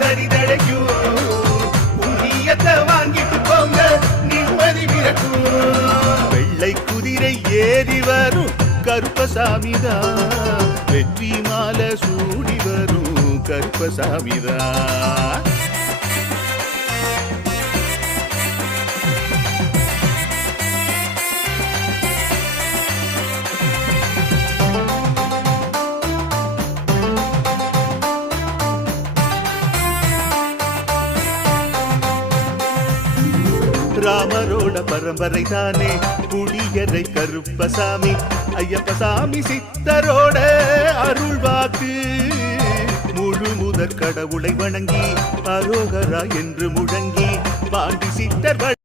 தரிதழைக்கும் புண்ணியத்தை வாங்கிட்டு போங்க நிம்மதி பிறக்கும் வெள்ளை குதிரை ஏறி வரும் கருப்பசாமிதான் வெற்றி மாலை சூடி வரும் கருப்பசாமிதான் ராமரோட பரம்பரை தானே புளியரை கருப்பசாமி ஐயப்பசாமி சித்தரோட அருள்வாக்கு முழு முதற் கடவுளை வணங்கி அரோகரா என்று முழங்கி பாண்டி சித்தர்